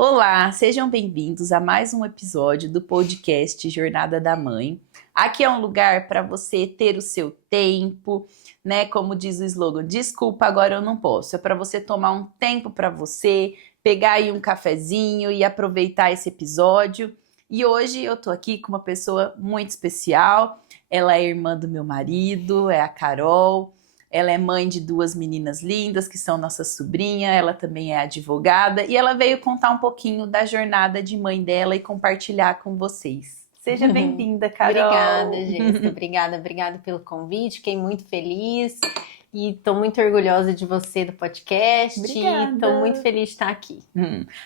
Olá, sejam bem-vindos a mais um episódio do podcast Jornada da Mãe. Aqui é um lugar para você ter o seu tempo, né? Como diz o slogan, desculpa, agora eu não posso. É para você tomar um tempo para você, pegar aí um cafezinho e aproveitar esse episódio. E hoje eu tô aqui com uma pessoa muito especial. Ela é irmã do meu marido, é a Carol. Ela é mãe de duas meninas lindas que são nossa sobrinha, ela também é advogada e ela veio contar um pouquinho da jornada de mãe dela e compartilhar com vocês. Seja bem-vinda, Carol. Obrigada, Jéssica. Obrigada pelo convite. Fiquei muito feliz e estou muito orgulhosa de você do podcast. Obrigada. Estou muito feliz de estar aqui.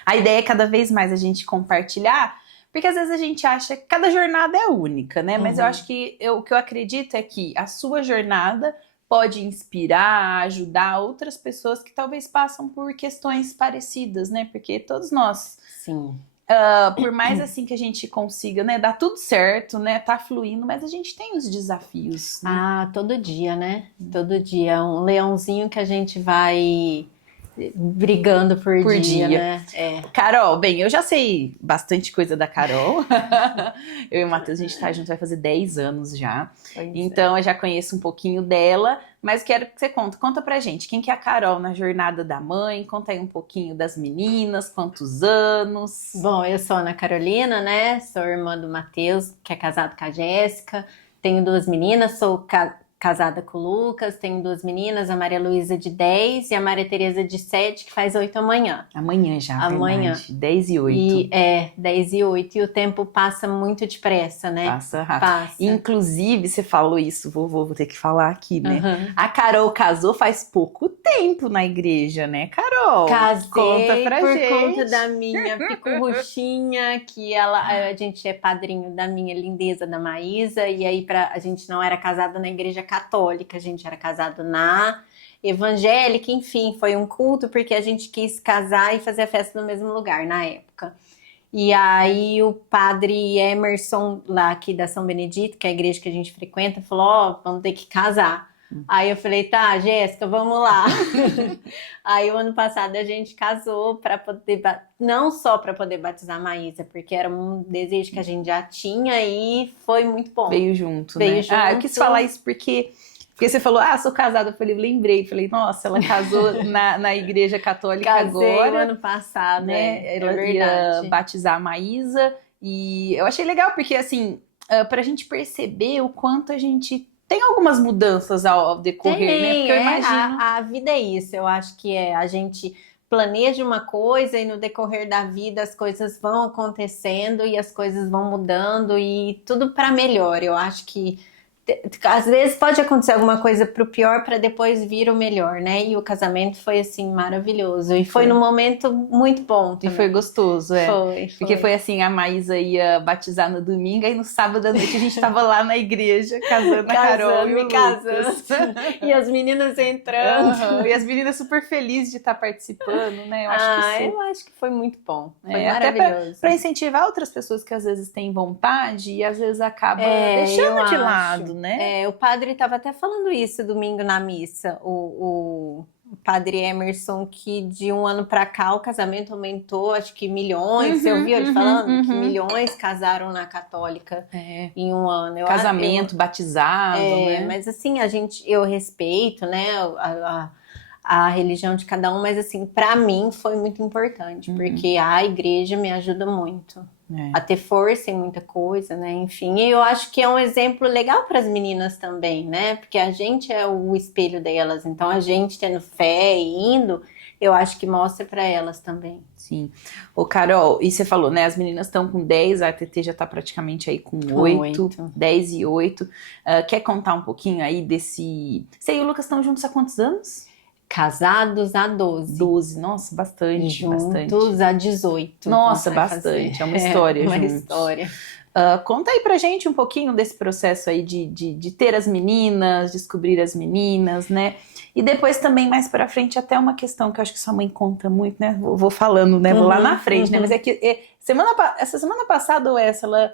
A ideia é cada vez mais a gente compartilhar, porque às vezes a gente acha que cada jornada é única, né? Mas eu acho que o que eu acredito é que a sua jornada pode inspirar, ajudar outras pessoas que talvez passam por questões parecidas, né? Porque todos nós, Sim. Por mais assim que a gente consiga, né, dar tudo certo, né, tá fluindo, mas a gente tem os desafios, né? Ah, todo dia, né? Todo dia. Um leãozinho que a gente vai brigando por dia, né? Carol, bem, eu já sei bastante coisa da Carol. Eu e o Matheus, a gente tá junto, vai fazer 10 anos já. Então eu já conheço um pouquinho dela, mas quero que você conta pra gente, quem que é a Carol na jornada da mãe? Conta aí um pouquinho das meninas, quantos anos? Bom, eu sou a Ana Carolina, né? Sou irmã do Matheus, que é casado com a Jéssica. Tenho duas meninas, sou casada com o Lucas, tenho duas meninas, a Maria Luísa de 10 e a Maria Tereza de 7, que faz 8 amanhã. Amanhã já, amanhã. Verdade. 10 e 8. 10 e 8. E o tempo passa muito depressa, né? Passa rápido. Passa. Inclusive, você falou isso, vou ter que falar aqui, né? A Carol casou faz pouco tempo na igreja, né, Carol? Casei Conta pra por gente. conta da minha picuruchinha, que a gente é padrinho da minha lindeza, da Maísa, e aí a gente não era casada na igreja católica, a gente era casado na evangélica, enfim, foi um culto porque a gente quis casar e fazer a festa no mesmo lugar na época. E aí o padre Emerson, lá aqui da São Benedito, que é a igreja que a gente frequenta, falou, vamos ter que casar. Aí eu falei, tá, Jéssica, vamos lá. Aí o ano passado a gente casou para poder, não só para poder batizar a Maísa, porque era um desejo que a gente já tinha e foi muito bom. Veio junto, né? Eu quis falar isso porque você falou, sou casada, eu falei, nossa, ela casou na igreja católica. Casei agora. No ano passado, né? Ela ia batizar a Maísa e eu achei legal porque, assim, pra gente perceber o quanto a gente tem algumas mudanças ao decorrer, né? Porque eu imagino... A vida é isso, eu acho que a gente planeja uma coisa e no decorrer da vida as coisas vão acontecendo e as coisas vão mudando e tudo para melhor. Eu acho que às vezes pode acontecer alguma coisa pro pior para depois vir o melhor, né? E o casamento foi assim maravilhoso e foi num momento muito bom também. E foi gostoso, Foi. Porque foi assim, a Maísa ia batizar no domingo, aí no sábado à noite a gente tava lá na igreja casando a Carol e o Lucas. E as meninas entrando. E as meninas super felizes de estar participando, né? Eu acho que foi muito bom. Foi maravilhoso. Até para incentivar outras pessoas que às vezes têm vontade e às vezes acaba deixando de lado, né? O padre estava até falando isso domingo na missa, o padre Emerson, que de um ano para cá o casamento aumentou, acho que milhões, você ouviu ele falando? Que milhões casaram na católica em um ano. Casamento, batizado, né? Mas assim, eu respeito, né, a religião de cada um, mas assim, para mim foi muito importante, porque a igreja me ajuda muito a ter força em muita coisa, né? Enfim, e eu acho que é um exemplo legal para as meninas também, né? Porque a gente é o espelho delas, então a gente tendo fé e indo, eu acho que mostra para elas também. Sim. Ô, Carol, e você falou, né? As meninas estão com 10, a TT já tá praticamente aí com 8, 10 e 8. Quer contar um pouquinho aí desse... Você e o Lucas estão juntos há quantos anos? Casados há 12. 12, nossa, bastante. Juntos há 18. Nossa, bastante. É uma história uma juntos. História. Conta aí pra gente um pouquinho desse processo aí de ter as meninas, descobrir as meninas, né? E depois também, mais pra frente, até uma questão que eu acho que sua mãe conta muito, né? Vou falando, né? Vou lá na frente, né? Mas é que essa semana passada ou ela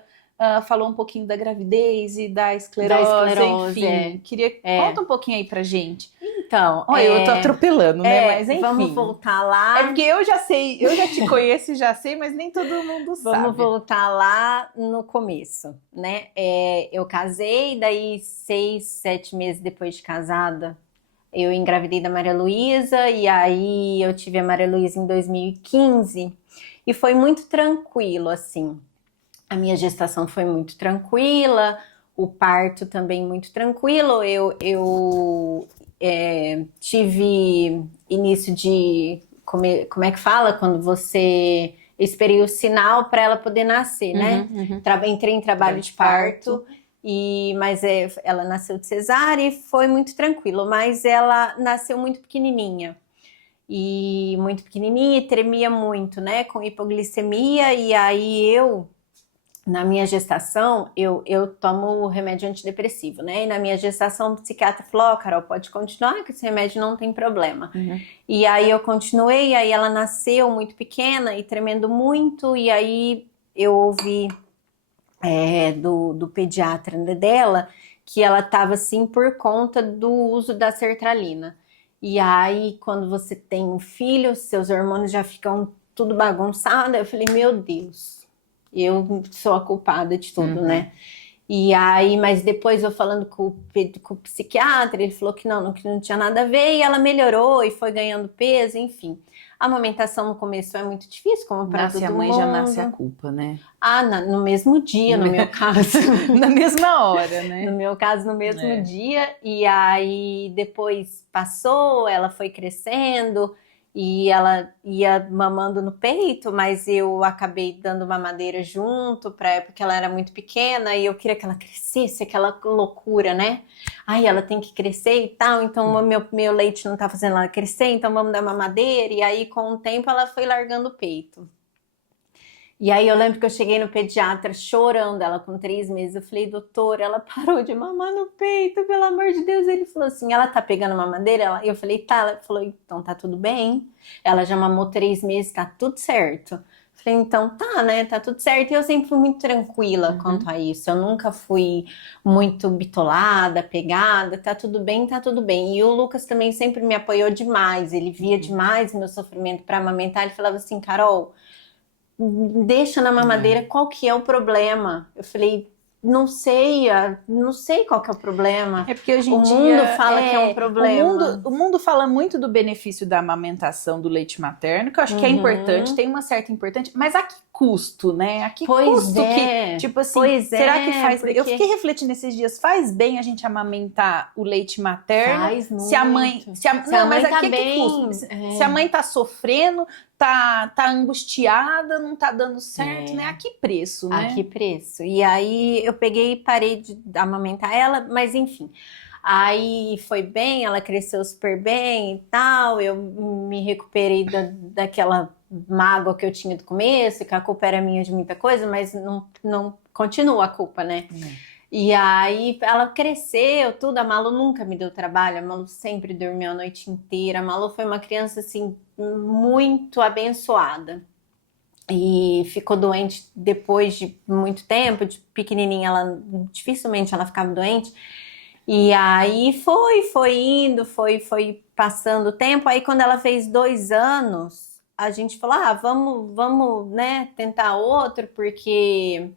falou um pouquinho da gravidez e da esclerose, enfim. Conta um pouquinho aí pra gente. Então, Olha, eu tô atropelando, né? Mas enfim. vamos voltar lá. É porque eu já sei, eu já te conheço e já sei, mas nem todo mundo sabe. Vamos voltar lá no começo, né? Eu casei, daí 6, 7 meses depois de casada, eu engravidei da Maria Luísa, e aí eu tive a Maria Luísa em 2015, e foi muito tranquilo, assim. A minha gestação foi muito tranquila, o parto também muito tranquilo. Eu tive início de... Como é que fala? Quando você... Eu esperei o sinal para ela poder nascer, né? Entrei em trabalho de parto, mas ela nasceu de cesárea e foi muito tranquilo. Mas ela nasceu muito pequenininha. E tremia muito, né? Com hipoglicemia. E aí na minha gestação, eu tomo remédio antidepressivo, né? E na minha gestação, o psiquiatra falou, Carol, pode continuar, que esse remédio não tem problema. E aí eu continuei, aí ela nasceu muito pequena e tremendo muito, e aí eu ouvi do pediatra dela que ela estava assim por conta do uso da sertralina. E aí, quando você tem um filho, seus hormônios já ficam tudo bagunçado. Eu falei, meu Deus, eu sou a culpada de tudo, né? E aí, mas depois eu falando com o psiquiatra, ele falou que não tinha nada a ver, e ela melhorou e foi ganhando peso, enfim. A amamentação no começo é muito difícil, como para todo mundo. Nasce a mãe, já nasce a culpa, né? No mesmo dia, no meu caso. Na mesma hora, né? No meu caso, no mesmo dia. E aí, depois passou, ela foi crescendo e ela ia mamando no peito, mas eu acabei dando mamadeira junto, porque ela era muito pequena e eu queria que ela crescesse, aquela loucura, né? Ai, ela tem que crescer e tal, então o meu leite não tá fazendo ela crescer, então vamos dar mamadeira. E aí, com o tempo, ela foi largando o peito. E aí eu lembro que eu cheguei no pediatra chorando, ela com 3 meses, eu falei, doutor, ela parou de mamar no peito, pelo amor de Deus. Ele falou assim, ela tá pegando mamadeira? Eu falei, tá. Ela falou, então tá tudo bem. Ela já mamou 3 meses, tá tudo certo. Eu falei, então tá, né, tá tudo certo. E eu sempre fui muito tranquila quanto a isso. Eu nunca fui muito bitolada, pegada, tá tudo bem, tá tudo bem. E o Lucas também sempre me apoiou demais, ele via demais meu sofrimento para amamentar. Ele falava assim, Carol, deixa na mamadeira, qual que é o problema? Eu falei, não sei qual que é o problema. É porque hoje em dia... O mundo fala que é um problema. O mundo fala muito do benefício da amamentação do leite materno, que eu acho que é importante, tem uma certa importância, mas a que custo, né? A que custo que... Tipo assim, será que faz bem? Eu fiquei refletindo esses dias, faz bem a gente amamentar o leite materno? Faz muito. Se a mãe tá bem. Se a mãe tá sofrendo, tá angustiada, não tá dando certo, né? A que preço, né? A que preço. E aí eu peguei e parei de amamentar ela, mas enfim. Aí foi bem, ela cresceu super bem e tal, eu me recuperei daquela mágoa que eu tinha do começo, que a culpa era minha de muita coisa, mas não continua a culpa, né? E aí ela cresceu, tudo. A Malu nunca me deu trabalho, a Malu sempre dormiu a noite inteira. A Malu foi uma criança, assim, muito abençoada. E ficou doente depois de muito tempo, de pequenininha, dificilmente ela ficava doente. E aí foi indo, foi passando o tempo. Aí quando ela fez 2 anos, a gente falou, vamos, né, tentar outro, porque...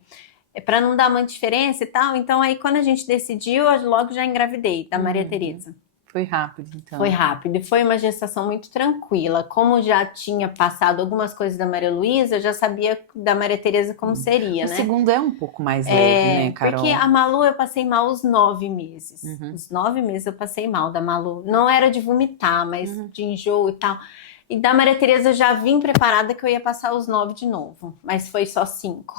para não dar muita diferença e tal. Então aí quando a gente decidiu, eu logo já engravidei da Maria Tereza. Foi rápido, então. Foi rápido e foi uma gestação muito tranquila. Como já tinha passado algumas coisas da Maria Luísa, eu já sabia da Maria Tereza como seria, né? O segundo é um pouco mais leve, né, Carol? Porque a Malu eu passei mal os 9 meses. Os 9 meses eu passei mal da Malu. Não era de vomitar, mas de enjoo e tal. E da Maria Tereza eu já vim preparada que eu ia passar os 9 de novo, mas foi só 5.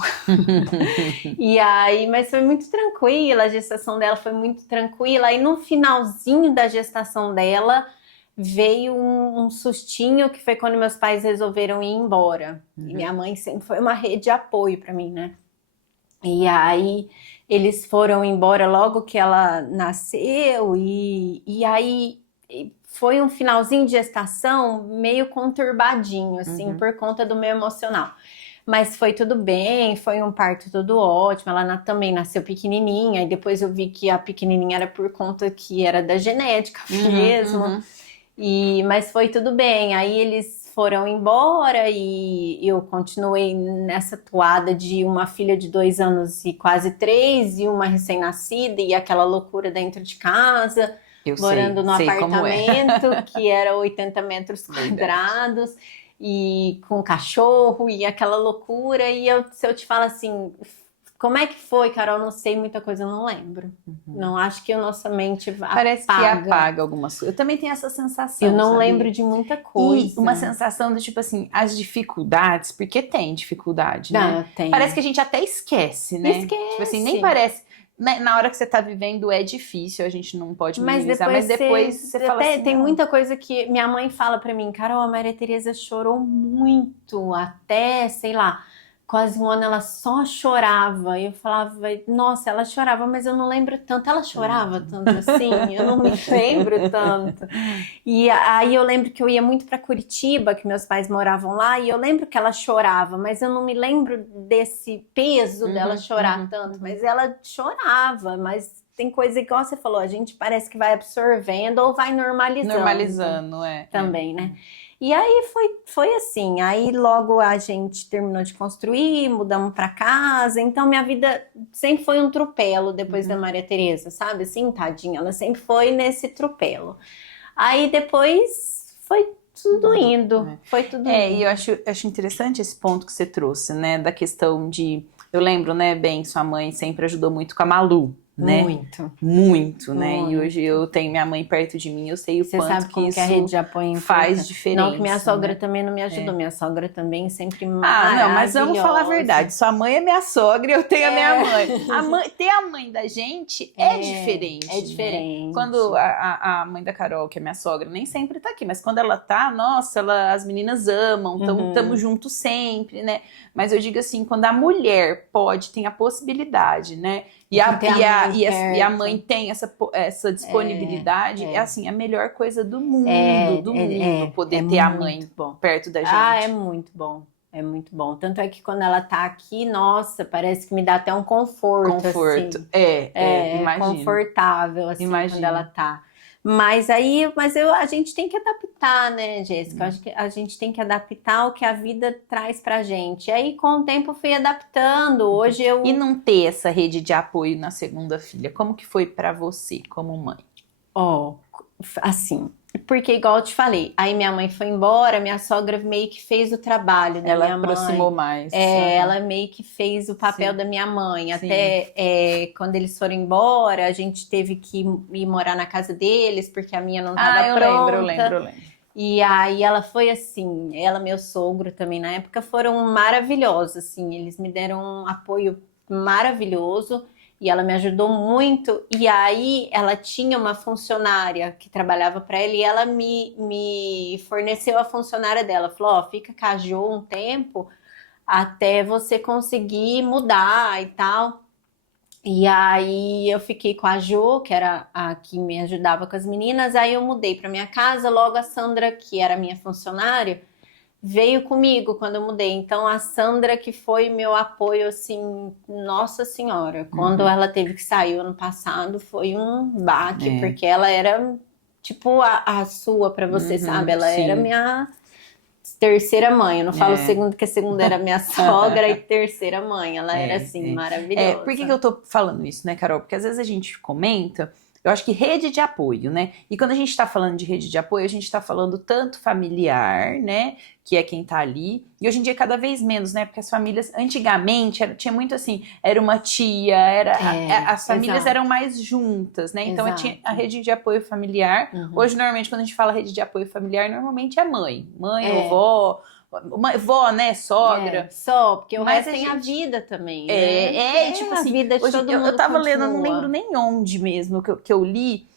E aí, mas foi muito tranquila, a gestação dela foi muito tranquila. E no finalzinho da gestação dela veio um sustinho, que foi quando meus pais resolveram ir embora. E minha mãe sempre foi uma rede de apoio para mim, né? E aí eles foram embora logo que ela nasceu e aí foi um finalzinho de gestação meio conturbadinho, assim, por conta do meu emocional. Mas foi tudo bem, foi um parto tudo ótimo. Ela também nasceu pequenininha, e depois eu vi que a pequenininha era por conta que era da genética mesmo. Mas foi tudo bem. Aí eles foram embora e eu continuei nessa toada de uma filha de 2 anos e quase 3, e uma recém-nascida, e aquela loucura dentro de casa, morando no apartamento que era 80 metros quadrados. E com cachorro e aquela loucura. E se eu te falo assim, como é que foi, Carol? Não sei muita coisa, eu não lembro. Não acho que a nossa mente apaga. Parece que apaga algumas coisas. Eu também tenho essa sensação. Eu não lembro de muita coisa. E uma sensação de tipo assim, as dificuldades, porque tem dificuldade, né? Tem. Parece que a gente até esquece, né? Esquece. Tipo assim, nem parece. Na hora que você tá vivendo é difícil, a gente não pode minimizar, mas depois você fala assim... Tem muita coisa que minha mãe fala pra mim, Carol, a Maria Tereza chorou muito, até, sei lá, quase um ano ela só chorava. E eu falava, nossa, ela chorava, mas eu não lembro tanto. Ela chorava tanto assim? Eu não me lembro tanto. E aí eu lembro que eu ia muito para Curitiba, que meus pais moravam lá, e eu lembro que ela chorava, mas eu não me lembro desse peso dela chorar tanto. Mas ela chorava, mas tem coisa igual você falou, a gente parece que vai absorvendo ou vai normalizando. Normalizando, também, né? E aí foi assim, aí logo a gente terminou de construir, mudamos para casa, então minha vida sempre foi um tropelo depois da Maria Tereza, sabe? Assim, tadinha, ela sempre foi nesse tropelo. Aí depois foi tudo indo, foi tudo indo. E eu acho interessante esse ponto que você trouxe, né? Da questão de... Eu lembro, né, bem, sua mãe sempre ajudou muito com a Malu. Né? Muito, né? E hoje eu tenho minha mãe perto de mim, eu sei o quanto sabe como que isso que a rede de apoio faz diferença. Não, que minha sogra também não me ajudou. Minha sogra também sempre maravilhosa. Não, mas vamos falar a verdade. Sua mãe é minha sogra e eu tenho a minha mãe. Ter a mãe da gente é diferente. É diferente. Né? Quando a mãe da Carol, que é minha sogra, nem sempre tá aqui, mas quando ela tá, nossa, as meninas amam, estamos juntos sempre, né? Mas eu digo assim, quando a mulher tem a possibilidade, né? E a mãe tem essa disponibilidade, é assim, a melhor coisa do mundo, poder ter a mãe perto da gente. É muito bom. É muito bom. Tanto é que quando ela tá aqui, nossa, parece que me dá até um conforto. Assim. Imagino. Confortável, assim, quando ela tá. Mas a gente tem que adaptar, né, Jéssica? Eu acho que a gente tem que adaptar o que a vida traz pra gente. E aí, com o tempo, eu fui adaptando. Hoje eu... E não ter essa rede de apoio na segunda filha, como que foi pra você, como mãe? Assim... Porque, igual eu te falei, aí minha mãe foi embora, minha sogra meio que fez o trabalho da minha mãe. Ela aproximou mais. Ela meio que fez o papel da minha mãe. Até quando eles foram embora, a gente teve que ir morar na casa deles, porque a minha não estava pronta. Eu lembro. E aí ela foi assim, ela e meu sogro também na época foram maravilhosos, assim, eles me deram um apoio maravilhoso. E ela me ajudou muito. E aí ela tinha uma funcionária que trabalhava para ela e ela me forneceu a funcionária dela. Falou, fica com a Jo um tempo até você conseguir mudar e tal. E aí eu fiquei com a Jo, que era a que me ajudava com as meninas. Aí eu mudei para minha casa. Logo a Sandra, que era minha funcionária, veio comigo quando eu mudei. Então, a Sandra que foi meu apoio, assim, nossa senhora. Quando ela teve que sair ano passado, foi um baque, porque ela era, tipo, a sua pra você, sabe? Ela era minha terceira mãe. Eu não falo segunda, porque a segunda era minha sogra e terceira mãe. Ela era, assim, maravilhosa. Por que eu tô falando isso, né, Carol? Porque às vezes a gente comenta... Eu acho que rede de apoio, né? E quando a gente tá falando de rede de apoio, a gente tá falando tanto familiar, né? Que é quem tá ali. E hoje em dia cada vez menos, né? Porque as famílias, antigamente, tinha muito assim, era uma tia, as famílias eram mais juntas, né? Então tinha a rede de apoio familiar. Hoje, normalmente, quando a gente fala rede de apoio familiar, normalmente é mãe ou vó. Vó, né? Sogra. Só, porque o resto tem a vida também. Né? Tipo assim, a vida de todo mundo eu tava continua. lendo, eu não lembro nem onde mesmo que eu li,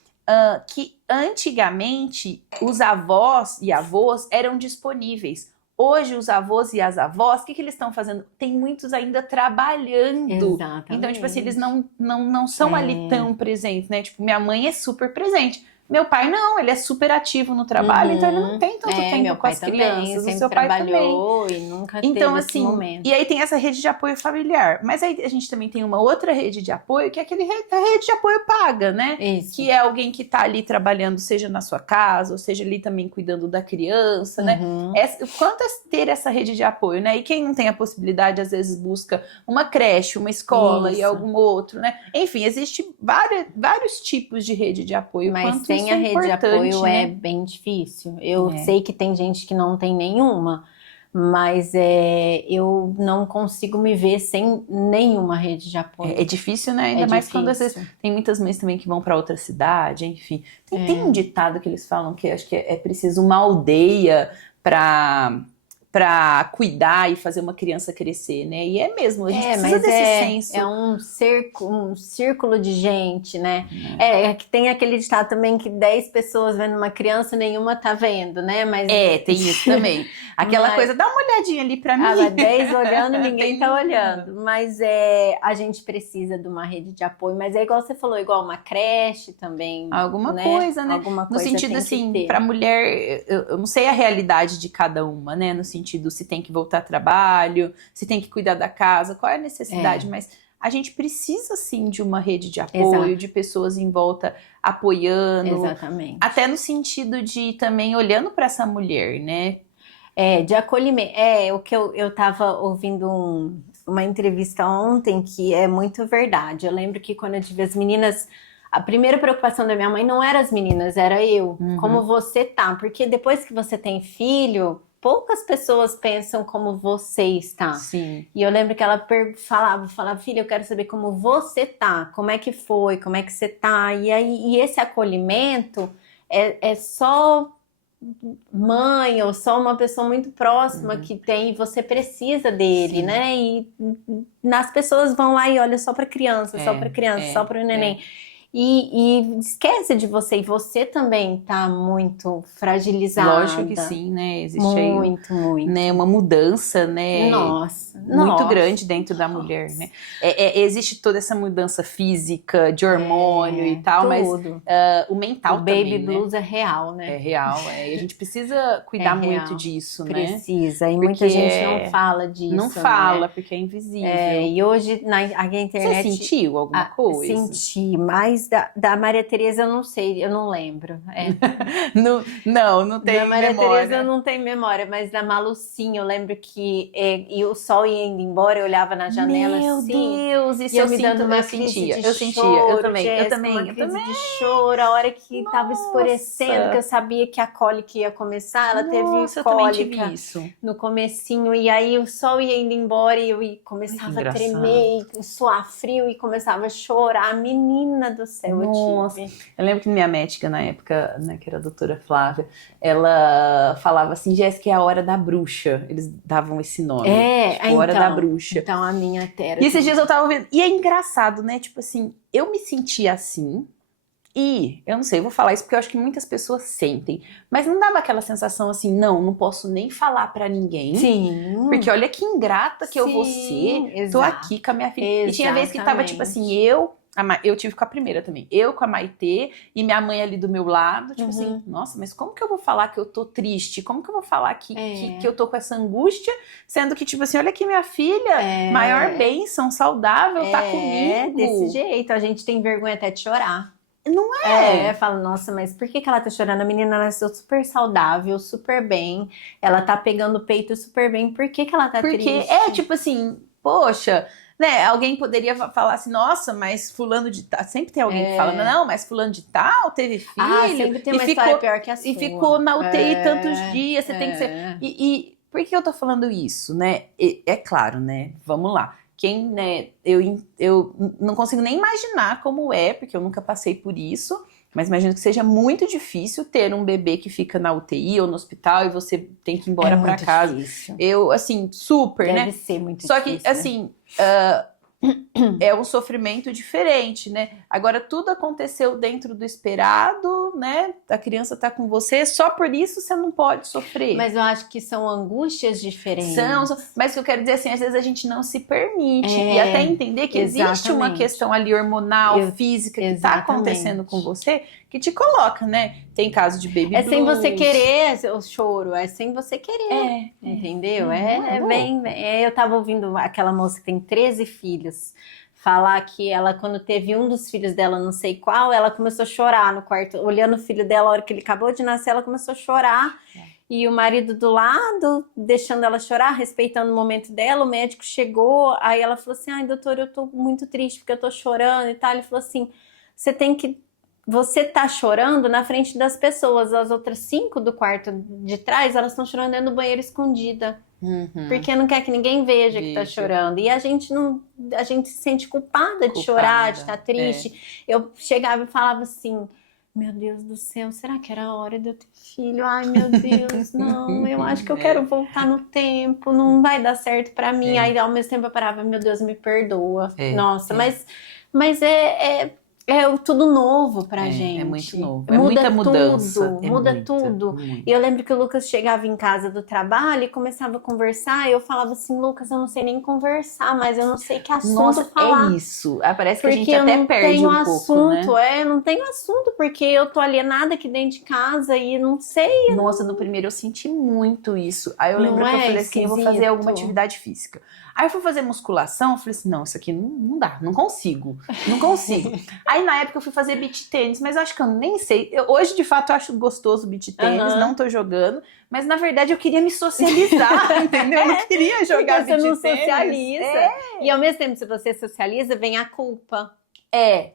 que antigamente os avós e avós eram disponíveis. Hoje, os avós e as avós, o que eles estão fazendo? Tem muitos ainda trabalhando. Exatamente. Então, tipo assim, eles não são ali tão presentes, né? Tipo, minha mãe é super presente. Meu pai não, ele é super ativo no trabalho, então ele não tem tanto tempo meu com pai as também, crianças. O sempre seu pai também. trabalhou e nunca Então, teve esse assim, momento. e aí tem essa rede de apoio familiar. Mas aí a gente também tem uma outra rede de apoio, que é a rede de apoio paga, né? Isso. Que é alguém que tá ali trabalhando, seja na sua casa, ou seja ali também cuidando da criança, né? Quanto é ter essa rede de apoio, né? E quem não tem a possibilidade, às vezes busca uma creche, uma escola e algum outro, né? Enfim, existe vários tipos de rede de apoio. Mas quanto sem isso a é rede de apoio né? é bem difícil. Eu sei que tem gente que não tem nenhuma, mas eu não consigo me ver sem nenhuma rede de apoio. É difícil, né? Ainda mais quando às vezes tem muitas mães também que vão para outra cidade, enfim. Tem um ditado que eles falam que acho que é preciso uma aldeia para cuidar e fazer uma criança crescer, né? E é mesmo, a gente precisa desse senso. É um círculo de gente, né? Que tem aquele ditado também que 10 pessoas vendo uma criança, nenhuma tá vendo, né? Mas tem isso também. Aquela coisa, dá uma olhadinha ali pra mim. 10 olhando, ninguém tá olhando. Mas a gente precisa de uma rede de apoio. Mas é igual você falou, igual uma creche também. Alguma coisa, né? Alguma coisa no sentido assim, pra mulher, eu não sei a realidade de cada uma, né? No sentido, se tem que voltar ao trabalho, se tem que cuidar da casa, qual é a necessidade, mas a gente precisa sim de uma rede de apoio, de pessoas em volta apoiando. Exatamente. Até no sentido de também olhando para essa mulher, né? De acolhimento. O que eu tava ouvindo uma entrevista ontem que é muito verdade. Eu lembro que quando eu tive as meninas, a primeira preocupação da minha mãe não era as meninas, era eu. Como você tá? Porque depois que você tem filho, poucas pessoas pensam como você está. Sim. E eu lembro que ela falava, filha, eu quero saber como você tá, como é que foi, como é que você tá. E esse acolhimento é só mãe ou só uma pessoa muito próxima que tem, e você precisa dele, né? E as pessoas vão lá e olham só para criança, só para criança, só para o neném. E esquece de você, e você também tá muito fragilizada. Lógico que sim, né? Existe muito, né, uma mudança, né? Muito grande dentro da mulher, né? Existe toda essa mudança física, de hormônio e tal, mas o mental também, baby blues é real, né? É real, e a gente precisa cuidar muito disso, né? Precisa, e muita gente não fala disso. Não fala, porque é invisível. E hoje na internet... Você sentiu alguma coisa? Senti, mas da Maria Tereza eu não sei, eu não lembro. Não tem memória. Da Maria Tereza eu não tenho memória, mas da Malucinha eu lembro que e o sol ia indo embora, eu olhava na janela assim. Meu Deus, isso eu me dando uma crise de choro, eu também. Uma crise de choro, a hora que tava escurecendo, que eu sabia que a cólica ia começar, ela teve cólica no comecinho, e aí o sol ia indo embora e eu começava a tremer, e suar frio e começava a chorar. Menina do céu, eu lembro que minha médica na época, né, que era a doutora Flávia, ela falava assim, Jéssica, é a hora da bruxa. Eles davam esse nome. A hora da bruxa. Então a minha até. E esses dias eu tava ouvindo. E é engraçado, né? Tipo assim, eu me sentia assim. E, eu não sei, eu vou falar isso porque eu acho que muitas pessoas sentem. Mas não dava aquela sensação assim, não posso nem falar pra ninguém. Sim. Porque olha que ingrata que eu vou ser. Tô aqui com a minha filha. E tinha vezes que tava tipo assim, eu tive com a primeira também. Eu com a Maitê e minha mãe ali do meu lado. Tipo assim, nossa, mas como que eu vou falar que eu tô triste? Como que eu vou falar que eu tô com essa angústia? Sendo que, tipo assim, olha aqui minha filha, maior bênção, saudável, tá comigo. Desse jeito. A gente tem vergonha até de chorar. Não é? Fala, nossa, mas por que ela tá chorando? A menina nasceu super saudável, super bem. Ela tá pegando o peito super bem. Por que ela tá triste? Porque tipo assim, poxa... Né, alguém poderia falar assim, nossa, mas fulano de tal... Sempre tem alguém que fala, não, mas fulano de tal teve filho... sempre tem uma história pior que a sua. E ficou na UTI tantos dias, você tem que ser... E por que eu tô falando isso, né? É claro, né? Vamos lá. Quem, né... Eu não consigo nem imaginar como porque eu nunca passei por isso... Mas imagino que seja muito difícil ter um bebê que fica na UTI ou no hospital e você tem que ir embora pra casa. Difícil. Eu, assim, super, né? Deve ser muito Só difícil. Só que, assim, é um sofrimento diferente, né? Agora, tudo aconteceu dentro do esperado, né? A criança tá com você, só por isso você não pode sofrer. Mas eu acho que são angústias diferentes. Mas o que eu quero dizer, assim, às vezes a gente não se permite. E até entender que existe uma questão ali hormonal, física, que tá acontecendo com você, que te coloca, né? Tem caso de baby É blues. sem você querer o choro, é sem você querer, É, entendeu? é louco. Eu tava ouvindo aquela moça que tem 13 filhos falar que ela, quando teve um dos filhos dela, não sei qual, ela começou a chorar no quarto, olhando o filho dela, a hora que ele acabou de nascer, ela começou a chorar. E o marido do lado, deixando ela chorar, respeitando o momento dela, o médico chegou, aí ela falou assim, ai, doutor, eu tô muito triste porque eu tô chorando e tal. Ele falou assim, você tá chorando na frente das pessoas, as outras 5 do quarto de trás, elas estão chorando dentro do banheiro escondida, porque não quer que ninguém veja que tá chorando. E a gente se sente culpada de chorar, de estar triste. Eu chegava e falava assim, meu Deus do céu, será que era a hora de eu ter filho? Ai, meu Deus, não, eu acho que eu quero voltar no tempo, não vai dar certo pra mim. Aí, ao mesmo tempo, eu parava, meu Deus, me perdoa. Nossa, mas tudo novo pra gente. É muito novo. É muita mudança. Muda tudo. E eu lembro que o Lucas chegava em casa do trabalho e começava a conversar, e eu falava assim, Lucas, eu não sei nem conversar, mas eu não sei que assunto falar. É isso. Parece que porque a gente até perde um assunto, pouco, né? não tenho assunto, porque eu tô alienada aqui dentro de casa e não sei. Nossa, no primeiro eu senti muito isso. Aí eu lembro que eu falei assim, eu vou fazer esquisito? alguma atividade física. Aí eu fui fazer musculação, eu falei assim, não, isso aqui não dá, não consigo. Aí na época eu fui fazer beach tênis, mas eu acho que eu nem sei. Hoje, de fato, eu acho gostoso beach tênis, não tô jogando, mas na verdade eu queria me socializar, entendeu? Eu não queria jogar beach tênis. Você não socializa. E ao mesmo tempo, se você socializa, vem a culpa.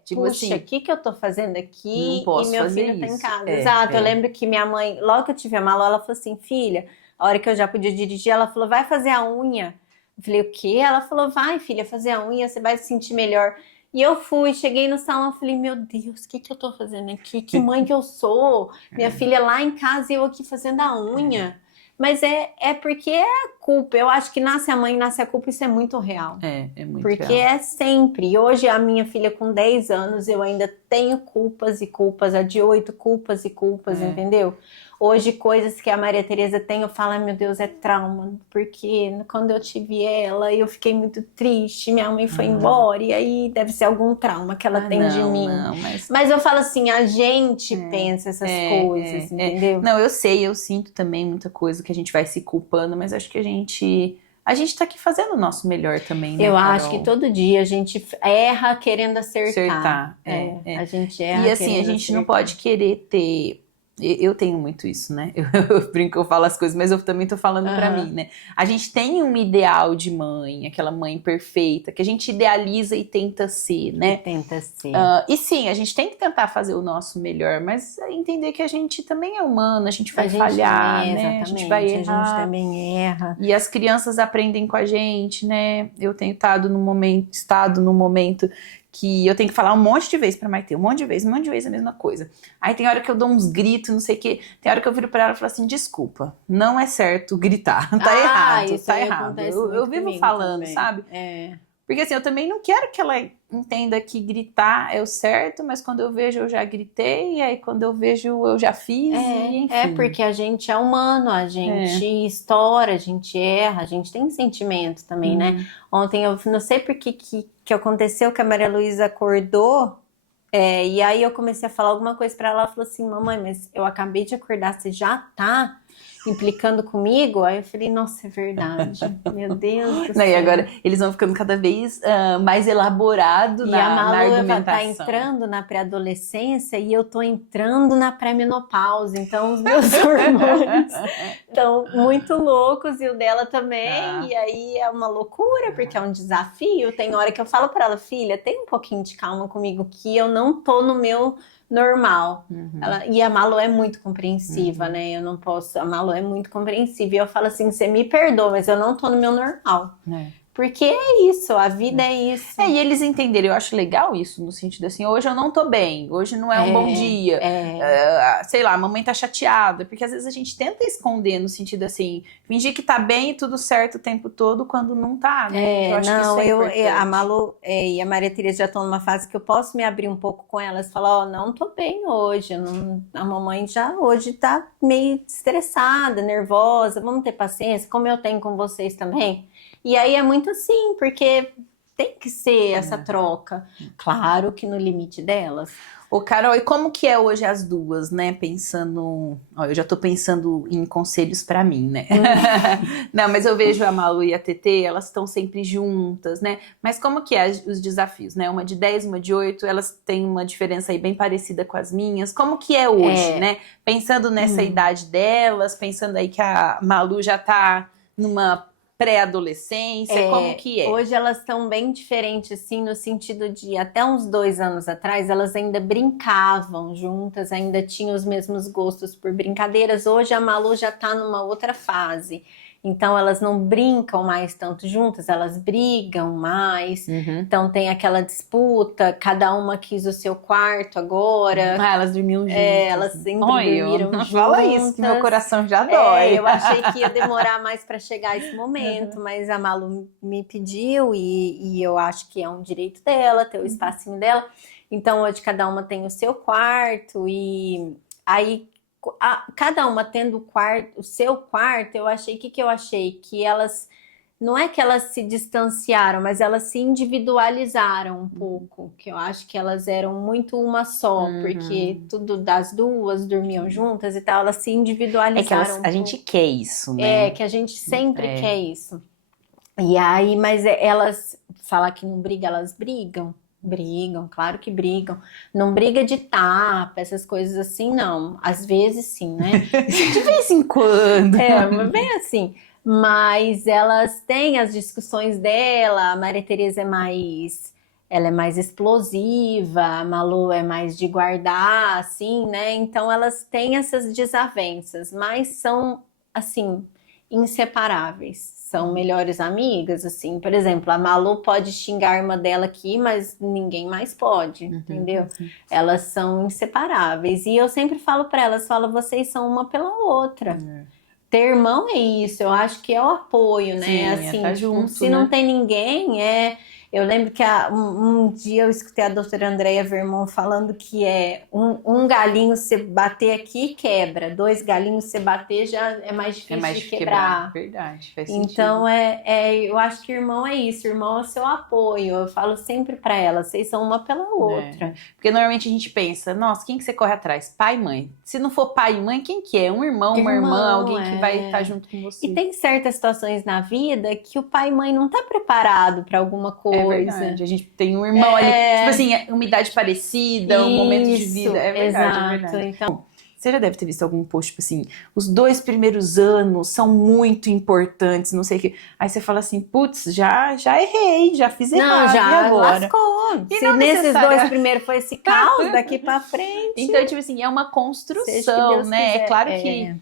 Tipo puxa, assim, o que eu tô fazendo aqui? Não posso e meu fazer filho tá em isso. casa. Exato, eu lembro que minha mãe, logo que eu tive a Malu, ela falou assim, filha, a hora que eu já podia dirigir, ela falou, vai fazer a unha. Eu falei, o quê? Ela falou, vai, filha, fazer a unha, você vai se sentir melhor. E eu fui, cheguei no salão, falei, meu Deus, o que eu tô fazendo aqui? Que mãe que eu sou? Minha filha lá em casa e eu aqui fazendo a unha. Mas é porque é a culpa. Eu acho que nasce a mãe, nasce a culpa, isso é muito real. É muito porque real. é sempre. E hoje a minha filha com 10 anos, eu ainda tenho culpas e culpas, a de 8 culpas e culpas, entendeu? Hoje, coisas que a Maria Tereza tem, eu falo, ai meu Deus, é trauma. Porque quando eu tive ela, eu fiquei muito triste, minha mãe foi embora, e aí deve ser algum trauma que ela tem de mim. Mas eu falo assim, a gente pensa essas coisas, entendeu? Não, eu sei, eu sinto também muita coisa que a gente vai se culpando, mas acho que a gente tá aqui fazendo o nosso melhor também, né, Eu Carol? acho que todo dia a gente erra querendo acertar. A gente erra. E assim, a gente não pode querer ter. Eu tenho muito isso, né? Eu brinco, eu falo as coisas, mas eu também tô falando pra mim, né? A gente tem um ideal de mãe, aquela mãe perfeita, que a gente idealiza e tenta ser, né? E sim, a gente tem que tentar fazer o nosso melhor, mas entender que a gente também é humano, a gente vai falhar, né? A gente vai errar. A gente também erra. E as crianças aprendem com a gente, né? Eu tenho estado num momento que eu tenho que falar um monte de vezes pra Maitê, um monte de vezes a mesma coisa. Aí tem hora que eu dou uns gritos, não sei o quê. Tem hora que eu viro pra ela e falo assim, desculpa, não é certo gritar. Tá errado, tá errado. Eu vivo falando, sabe? Porque assim, eu também não quero que ela entenda que gritar é o certo, mas quando eu vejo eu já gritei, e aí quando eu vejo eu já fiz, e enfim. Porque a gente é humano, a gente estoura, a gente erra, a gente tem sentimento também, né? Ontem eu não sei por que aconteceu que a Maria Luísa acordou, e aí eu comecei a falar alguma coisa pra ela, ela falou assim, mamãe, mas eu acabei de acordar, você já tá implicando comigo? Aí eu falei, nossa, é verdade. Meu Deus do céu. E agora eles vão ficando cada vez mais elaborados na argumentação. E a Malu tá entrando na pré-adolescência e eu tô entrando na pré-menopausa. Então os meus hormônios estão muito loucos e o dela também. E aí é uma loucura, porque é um desafio. Tem hora que eu falo pra ela, filha, tem um pouquinho de calma comigo que eu não tô no meu normal. E a Malu é muito compreensiva, né? Eu não posso. A Malu é muito compreensiva. E eu falo assim: você me perdoa, mas eu não tô no meu normal. Porque é isso, a vida é isso. E eles entenderam, eu acho legal isso, no sentido assim, hoje eu não tô bem, hoje não é um bom dia, sei lá, a mamãe tá chateada, porque às vezes a gente tenta esconder no sentido assim, fingir que tá bem e tudo certo o tempo todo, quando não tá, né? Eu acho que isso é importante. A Malu e a Maria Tereza já estão numa fase que eu posso me abrir um pouco com elas, falar, não tô bem hoje, a mamãe já hoje tá meio estressada, nervosa, vamos ter paciência, como eu tenho com vocês também. E aí é muito assim, porque tem que ser essa troca. Claro que no limite delas. Ô, Carol, e como que é hoje as duas, né? Pensando... Ó, eu já tô pensando em conselhos pra mim, né? Não, mas eu vejo a Malu e a Tetê, elas estão sempre juntas, né? Mas como que é os desafios, né? Uma de 10, uma de 8, elas têm uma diferença aí bem parecida com as minhas. Como que é hoje, né? Pensando nessa idade delas, pensando aí que a Malu já tá numa pré-adolescência, como que é? Hoje elas estão bem diferentes, assim, no sentido de até uns 2 anos atrás, elas ainda brincavam juntas, ainda tinham os mesmos gostos por brincadeiras. Hoje a Malu já tá numa outra fase. Então elas não brincam mais tanto juntas, elas brigam mais. Então tem aquela disputa, cada uma quis o seu quarto agora. Ah, elas dormiam juntas. Elas sempre dormiram juntas. Fala isso, que meu coração já dói. Eu achei que ia demorar mais para chegar esse momento, mas a Malu me pediu e eu acho que é um direito dela, ter o espacinho dela. Então hoje cada uma tem o seu quarto e aí cada uma tendo o seu quarto, eu achei, que eu achei? Que elas, não é que elas se distanciaram, mas elas se individualizaram um pouco, que eu acho que elas eram muito uma só, porque tudo das duas dormiam juntas e tal, elas se individualizaram. A gente quer isso, né? É, que a gente sempre quer isso. E aí, mas elas, falar que não briga, elas brigam. Brigam, claro que brigam. Não briga de tapa, essas coisas assim, não. Às vezes sim, né? De vez em quando. Mas bem assim. Mas elas têm as discussões dela. A Maria Tereza ela é mais explosiva, a Malu é mais de guardar, assim, né? Então elas têm essas desavenças, mas são, assim, inseparáveis. São melhores amigas, assim. Por exemplo, a Malu pode xingar a irmã dela aqui, mas ninguém mais pode, entendeu? Elas são inseparáveis. E eu sempre falo para elas, vocês são uma pela outra. Ter irmão é isso, eu acho que é o apoio, né? Sim, assim, tá junto, se né? não tem ninguém, Eu lembro que um dia eu escutei a doutora Andréia Vermont falando que um galinho você bater aqui quebra, 2 galinhos você bater já é mais difícil de quebrar. Verdade, faz Então sentido. eu acho que irmão é isso, irmão é o seu apoio. Eu falo sempre pra elas, vocês são uma pela outra. Porque normalmente a gente pensa, nossa, quem que você corre atrás? Pai e mãe. Se não for pai e mãe, quem que é? Um irmão, uma irmã, alguém que vai estar junto com você. E tem certas situações na vida que o pai e mãe não tá preparado pra alguma coisa. É verdade. A gente tem um irmão ali, tipo assim, uma idade parecida, um momento de vida. É verdade, exato. é verdade. Então, você já deve ter visto algum post, tipo assim, os 2 primeiros anos são muito importantes, não sei o quê. Aí você fala assim, putz, já errei, já fiz errado, já e agora? lascou. E se não nesses 2 primeiros foi esse caos, daqui pra frente... Então, tipo assim, é uma construção, né? É claro que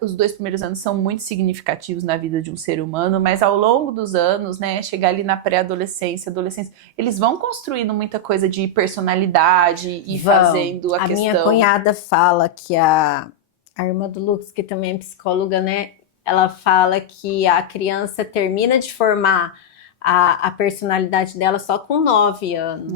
os 2 primeiros anos são muito significativos na vida de um ser humano, mas ao longo dos anos, né, chegar ali na pré-adolescência, adolescência, eles vão construindo muita coisa de personalidade e fazendo a questão... minha cunhada fala que a irmã do Lucas, que também é psicóloga, né, ela fala que a criança termina de formar a personalidade dela só com 9 anos.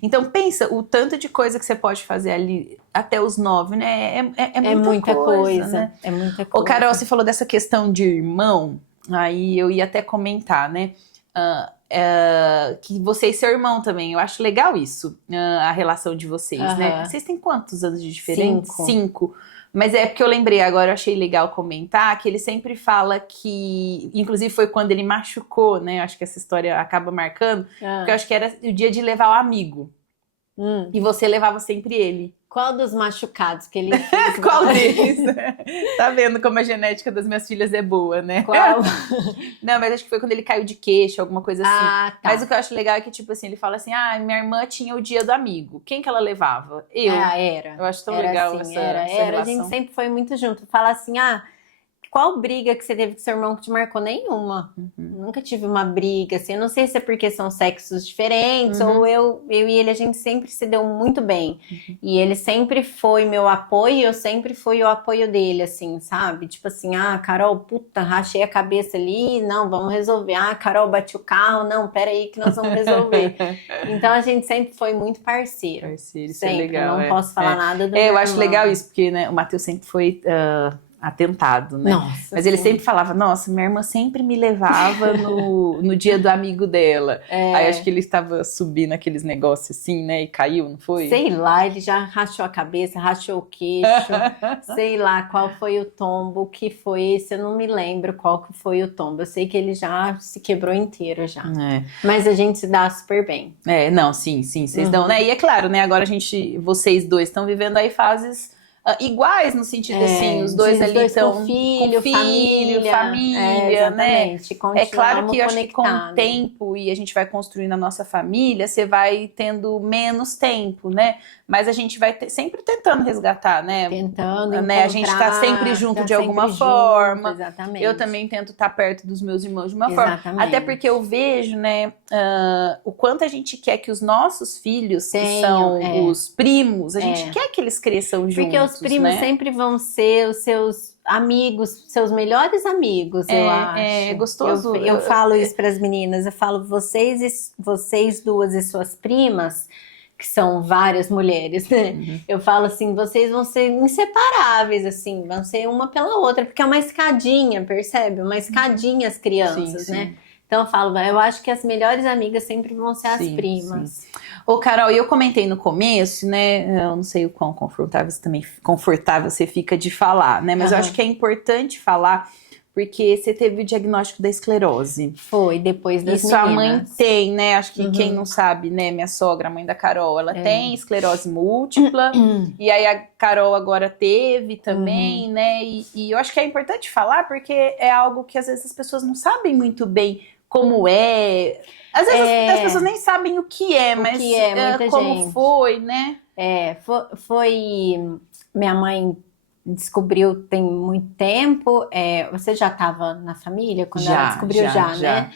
Então pensa, o tanto de coisa que você pode fazer ali até os 9, né? É muita coisa, né? É muita coisa. Ô, Carol, você falou dessa questão de irmão, aí eu ia até comentar, né? Que vocês são irmão também. Eu acho legal isso, a relação de vocês, né? Vocês têm quantos anos de diferença? 5. Mas é porque eu lembrei agora, eu achei legal comentar, que ele sempre fala que, inclusive foi quando ele machucou, né? Eu acho que essa história acaba marcando, porque eu acho que era o dia de levar o amigo. E você levava sempre ele. Qual dos machucados que ele fez? Qual deles? Tá vendo como a genética das minhas filhas é boa, né? Qual? Não, mas acho que foi quando ele caiu de queixo, alguma coisa assim. Ah, tá. Mas o que eu acho legal é que, tipo assim, ele fala assim, minha irmã tinha o dia do amigo. Quem que ela levava? Eu. Era. Eu acho tão Era legal assim, essa era. relação. A gente sempre foi muito junto. Fala assim, qual briga que você teve com seu irmão que te marcou? Nenhuma. Nunca tive uma briga, assim. Eu não sei se é porque são sexos diferentes ou eu e ele, a gente sempre se deu muito bem. E ele sempre foi meu apoio e eu sempre fui o apoio dele, assim, sabe? Tipo assim, Carol, puta, rachei a cabeça ali, não, vamos resolver. Carol, bati o carro, não, peraí que nós vamos resolver. Então a gente sempre foi muito parceiro. Isso sempre. É legal. Não posso falar nada do meu eu irmão. acho legal isso, porque né, o Matheus sempre foi... atentado, né? Nossa, Mas ele sim. sempre falava, nossa, minha irmã sempre me levava no dia do amigo dela. Aí acho que ele estava subindo aqueles negócios assim, né? E caiu, não foi? Sei lá, ele já rachou a cabeça, rachou o queixo, sei lá qual foi o tombo, que foi esse, eu não me lembro qual que foi o tombo. Eu sei que ele já se quebrou inteiro já. Mas a gente se dá super bem. Não, sim, vocês dão, né? E é claro, né? Agora vocês dois estão vivendo aí fases iguais no sentido assim, os dois ali estão com filho, família, né? exatamente. É claro que eu acho que com o conectado. tempo e a gente vai construindo a nossa família, você vai tendo menos tempo, né? Mas a gente vai sempre tentando resgatar, né? Tentando né? A gente tá sempre junto de alguma forma. Exatamente. Eu também tento estar perto dos meus irmãos de uma forma. Até porque eu vejo, né, o quanto a gente quer que os nossos filhos, que são os primos, a gente quer que eles cresçam juntos. Porque os primos sempre vão ser os seus amigos, seus melhores amigos, eu acho. É gostoso. Eu falo isso para as meninas, eu falo, vocês duas e suas primas, que são várias mulheres, né? Eu falo assim, vocês vão ser inseparáveis, assim, vão ser uma pela outra, porque é uma escadinha, percebe? Uma escadinha as crianças, né? Então eu falo, eu acho que as melhores amigas sempre vão ser as primas. Ô, Carol, eu comentei no começo, né? Eu não sei o quão confortável você fica de falar, né? Mas eu acho que é importante falar, porque você teve o diagnóstico da esclerose. Foi, depois das Isso meninas. a mãe tem, né? Acho que quem não sabe, né? Minha sogra, a mãe da Carol, ela tem esclerose múltipla. E aí a Carol agora teve também, né? E eu acho que é importante falar, porque é algo que às vezes as pessoas não sabem muito bem como é. Às vezes as pessoas nem sabem o que é, mas como foi, né? Foi... Minha mãe descobriu tem muito tempo. Você já estava na família quando ela descobriu né?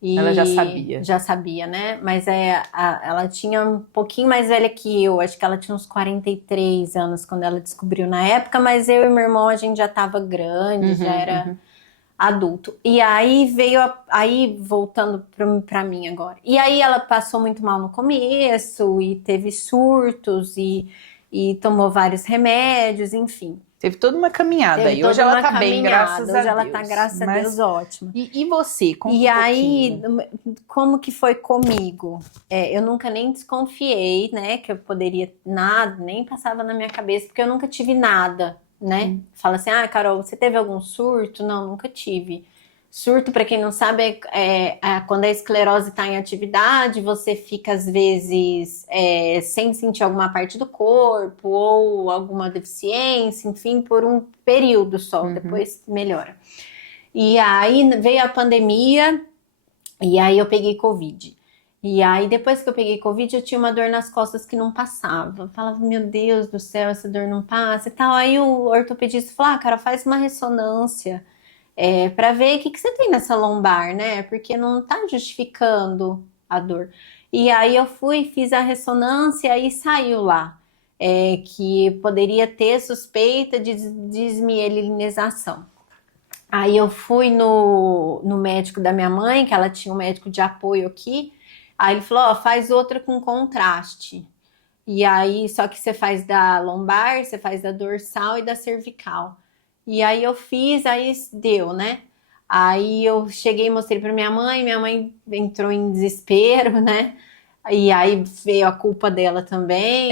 E ela já sabia. Já sabia, né? Mas ela tinha um pouquinho mais velha que eu. Acho que ela tinha uns 43 anos quando ela descobriu na época. Mas eu e meu irmão, a gente já estava grande, já era adulto. E aí voltando para mim agora. E aí ela passou muito mal no começo e teve surtos e tomou vários remédios, enfim. Teve toda uma caminhada aí. Hoje ela tá bem, graças a Deus. Hoje ela tá, graças a Deus, ótima. E você? E aí, como que foi comigo? Eu nunca nem desconfiei, né? Que eu poderia nada, nem passava na minha cabeça, porque eu nunca tive nada, né? Fala assim, Carol, você teve algum surto? Não, nunca tive. Surto, para quem não sabe, quando a esclerose está em atividade, você fica, às vezes, sem sentir alguma parte do corpo ou alguma deficiência, enfim, por um período só, depois melhora. E aí veio a pandemia, e aí eu peguei Covid. E aí, depois que eu peguei Covid, eu tinha uma dor nas costas que não passava. Eu falava, meu Deus do céu, essa dor não passa e tal. Aí o ortopedista falou, cara, faz uma ressonância. Para ver o que você tem nessa lombar, né? Porque não tá justificando a dor. E aí eu fiz a ressonância e saiu lá que poderia ter suspeita de desmielinização. Aí eu fui no médico da minha mãe, que ela tinha um médico de apoio aqui. Aí ele falou, faz outra com contraste. E aí, só que você faz da lombar, você faz da dorsal e da cervical. E aí eu fiz, aí deu, né? Aí eu cheguei e mostrei para minha mãe entrou em desespero, né? E aí veio a culpa dela também.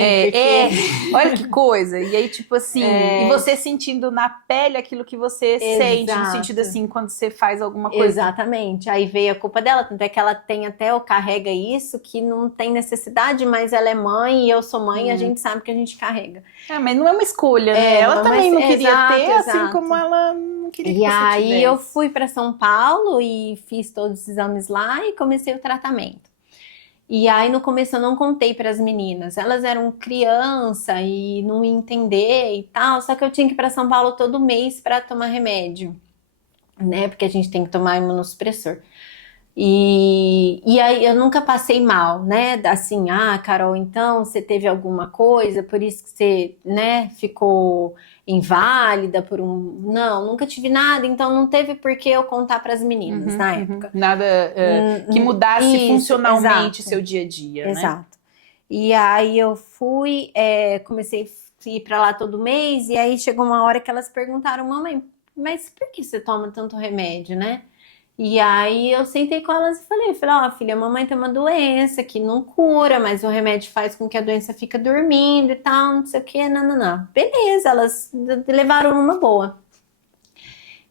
Olha que coisa. E aí, tipo assim, e você sentindo na pele aquilo que você sente, no sentido assim, quando você faz alguma coisa. Exatamente. Aí veio a culpa dela, tanto é que ela tem até, ou carrega isso, que não tem necessidade, mas ela é mãe e eu sou mãe e a gente sabe que a gente carrega. Mas não é uma escolha, né? Ela também não queria ter, assim como ela não queria que você tivesse. E aí eu fui para São Paulo e fiz todos os exames lá e comecei o tratamento. E aí no começo eu não contei para as meninas, elas eram criança e não iam entender e tal, só que eu tinha que ir para São Paulo todo mês para tomar remédio, né? Porque a gente tem que tomar imunossupressor. E aí eu nunca passei mal, né? Assim, Carol, então você teve alguma coisa, por isso que você, né, ficou inválida por Não, nunca tive nada, então não teve por que eu contar para as meninas na época. Nada que mudasse funcionalmente seu dia a dia, né? Exato. E aí eu fui, comecei a ir pra lá todo mês, e aí chegou uma hora que elas perguntaram, mamãe, mas por que você toma tanto remédio, né? E aí eu sentei com elas e falei, ó, filha, a mamãe tem uma doença que não cura, mas o remédio faz com que a doença fica dormindo e tal, não sei o que, não. Beleza, elas levaram numa boa.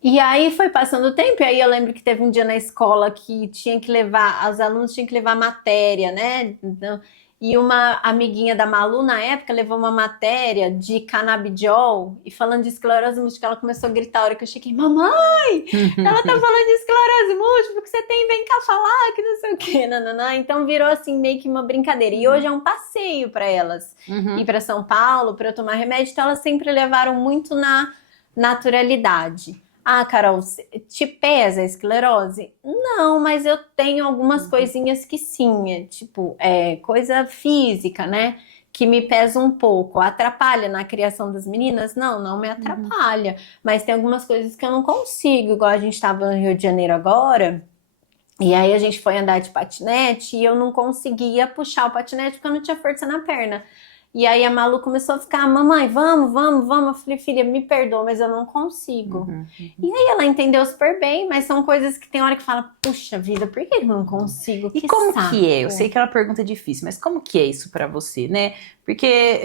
E aí foi passando o tempo, e aí eu lembro que teve um dia na escola que tinha que levar, os alunos tinham que levar matéria, né? Então, e uma amiguinha da Malu, na época, levou uma matéria de canabidiol, e falando de esclerose múltipla, ela começou a gritar a hora que eu cheguei, mamãe, ela tá falando de esclerose múltipla, que você tem, vem cá falar, que não sei o quê, nananã. Então virou assim, meio que uma brincadeira. E hoje é um passeio para elas ir para São Paulo, para eu tomar remédio, então elas sempre levaram muito na naturalidade. Ah, Carol, te pesa a esclerose? Não, mas eu tenho algumas coisinhas que sim, tipo, coisa física, né? Que me pesa um pouco. Atrapalha na criação das meninas? Não me atrapalha. Mas tem algumas coisas que eu não consigo, igual a gente estava no Rio de Janeiro agora, e aí a gente foi andar de patinete e eu não conseguia puxar o patinete porque eu não tinha força na perna. E aí a Malu começou a ficar, mamãe, vamos. Eu falei, filha, me perdoa, mas eu não consigo. E aí ela entendeu super bem, mas são coisas que tem hora que fala, puxa vida, por que eu não consigo? E que como saco. que é? Eu sei que é uma pergunta difícil, mas como que é isso pra você, né? Porque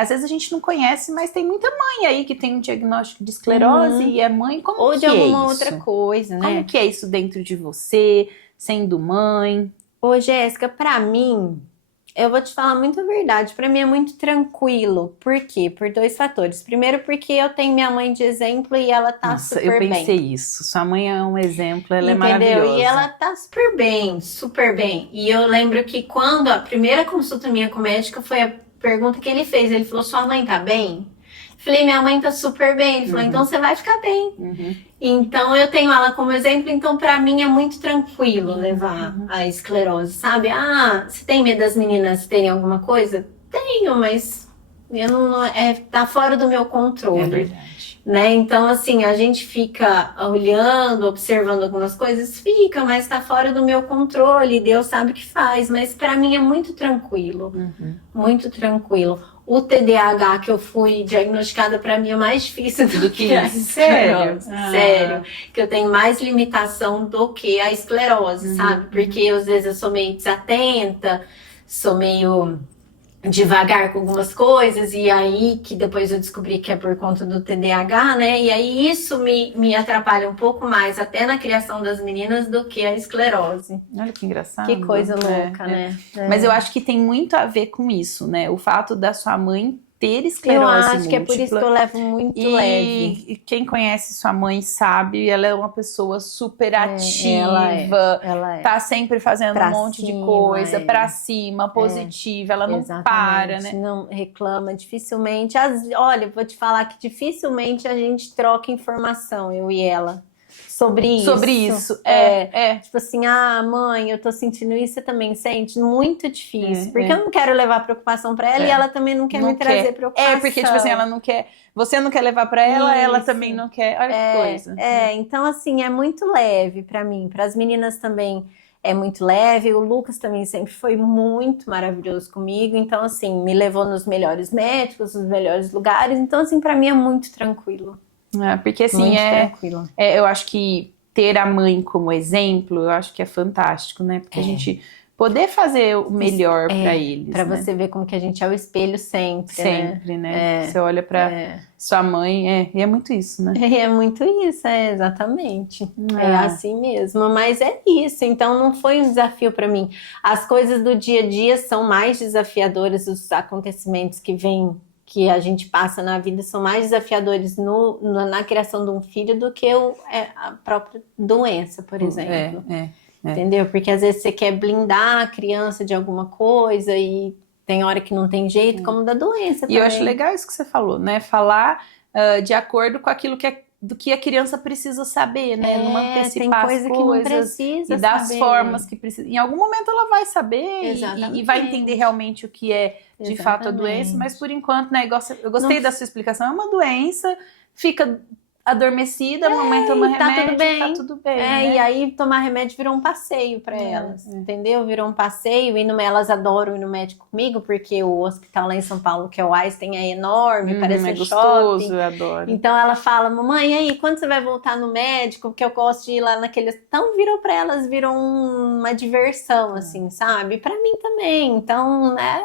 às vezes a gente não conhece, mas tem muita mãe aí que tem um diagnóstico de esclerose e é mãe, como Ou que de é alguma isso? outra coisa, né? Como que é isso dentro de você, sendo mãe? Ô, Jéssica, pra mim, eu vou te falar muito a verdade, pra mim é muito tranquilo. Por quê? Por 2 fatores. Primeiro, porque eu tenho minha mãe de exemplo e ela tá Nossa, super eu pensei bem. isso. Sua mãe é um exemplo, ela é Entendeu? maravilhosa. E ela tá super bem, super bem. E eu lembro que quando a primeira consulta minha com o médico foi a pergunta que ele fez. Ele falou, sua mãe tá bem? Falei, minha mãe tá super bem. Ele falou, então você vai ficar bem. Então eu tenho ela como exemplo, então pra mim é muito tranquilo levar a esclerose, sabe? Ah, você tem medo das meninas terem alguma coisa? Tenho, mas eu tá fora do meu controle. É verdade. Né? Então, assim, a gente fica olhando, observando algumas coisas, mas tá fora do meu controle, Deus sabe o que faz, mas pra mim é muito tranquilo, muito tranquilo. O TDAH que eu fui diagnosticada pra mim é mais difícil do que a esclerose, sério, que eu tenho mais limitação do que a esclerose, sabe? Porque às vezes eu sou meio desatenta, sou meio devagar com algumas coisas, e aí que depois eu descobri que é por conta do TDAH, né? E aí isso me atrapalha um pouco mais, até na criação das meninas, do que a esclerose. Olha que engraçado. Que coisa louca, né? Mas eu acho que tem muito a ver com isso, né? O fato da sua mãe ter esclerose Eu acho múltipla. que é por isso que eu levo muito leve. E quem conhece sua mãe sabe, ela é uma pessoa super ativa, ela é. Tá sempre fazendo Pra um monte de cima, coisa, pra cima, positiva, ela não para, né? Não reclama, dificilmente. Olha, vou te falar que dificilmente a gente troca informação, eu e ela. Sobre isso. Tipo assim, mãe, eu tô sentindo isso, você também sente? Muito difícil. Porque eu não quero levar preocupação pra ela e ela também não quer me trazer preocupação. Porque, tipo assim, ela não quer. Você não quer levar pra ela, ela também não quer. Olha que coisa. Então, assim, é muito leve pra mim. Para as meninas também é muito leve. O Lucas também sempre foi muito maravilhoso comigo. Então, assim, me levou nos melhores médicos, nos melhores lugares. Então, assim, pra mim é muito tranquilo. Porque assim, muito tranquilo. Eu acho que ter a mãe como exemplo, eu acho que é fantástico, né? Porque a gente poder fazer o melhor pra eles. Pra né? você ver como que a gente é o espelho sempre. Sempre, né? Você olha pra sua mãe, e é muito isso, né? É muito isso, exatamente. É assim mesmo, mas é isso. Então não foi um desafio pra mim. As coisas do dia a dia são mais desafiadoras, os acontecimentos que a gente passa na vida são mais desafiadores na criação de um filho do que a própria doença, por exemplo. Entendeu? Porque às vezes você quer blindar a criança de alguma coisa e tem hora que não tem jeito, como da doença também. E eu acho legal isso que você falou, né? Falar de acordo com aquilo do que a criança precisa saber, né? Não antecipar tem as coisa que não coisas precisa e das saber. formas que precisa. Em algum momento ela vai saber e vai entender realmente o que é de fato a doença, mas por enquanto, né? Eu gostei da sua explicação, é uma doença, fica adormecida, a mamãe toma tá remédio, tudo bem. tá tudo bem. Né? E aí tomar remédio virou um passeio pra elas, entendeu? Virou um passeio, elas adoram ir no médico comigo, porque o hospital lá em São Paulo, que é o Einstein, é enorme, parece é shopping. gostoso, eu adoro. Então ela fala, mamãe, e aí, quando você vai voltar no médico? Porque eu gosto de ir lá naqueles... Então virou pra elas, virou uma diversão, assim, sabe? Pra mim também, então, né?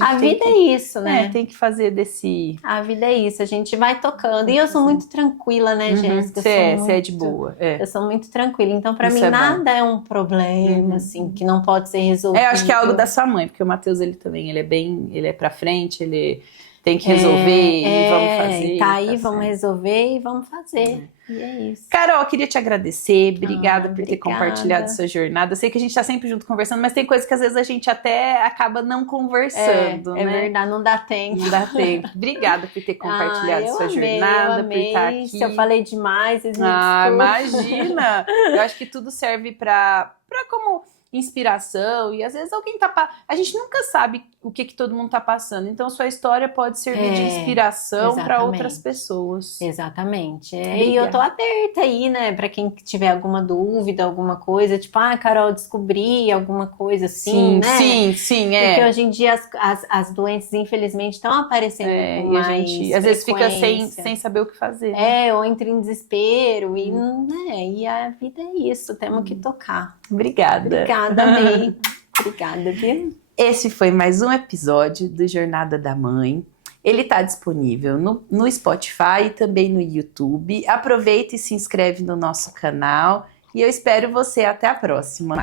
A vida é isso, né? Tem que fazer desse... A vida é isso, a gente vai tocando. E eu sou muito tranquila, né, Jéssica? Você é de boa. Eu sou muito tranquila. Então, pra mim, é nada é um problema, assim, que não pode ser resolvido. Acho que é algo da sua mãe, porque o Matheus, ele também, ele é pra frente, ele tem que resolver e vamos fazer. Tá aí, vamos resolver e vamos fazer. E é isso. Carol, eu queria te agradecer. Obrigada por ter compartilhado sua jornada. Eu sei que a gente tá sempre junto conversando, mas tem coisas que às vezes a gente até acaba não conversando, né? É verdade, não dá tempo. Não dá tempo. Obrigada por ter compartilhado sua jornada, por estar aqui. Se eu falei demais, vocês me imagina! Eu acho que tudo serve pra como inspiração, e às vezes alguém a gente nunca sabe o que todo mundo tá passando, então sua história pode servir de inspiração para outras pessoas. Exatamente. E eu tô aberta aí, né, para quem tiver alguma dúvida, alguma coisa, tipo, Carol, descobri alguma coisa assim, né? Sim, Porque hoje em dia as doenças, infelizmente, estão aparecendo com mais e a gente às vezes fica sem saber o que fazer. Ou entra em desespero, e a vida é isso, temos que tocar. Obrigada, amei. Obrigada, viu? Esse foi mais um episódio do Jornada da Mãe. Ele está disponível no Spotify e também no YouTube. Aproveita e se inscreve no nosso canal. E eu espero você até a próxima.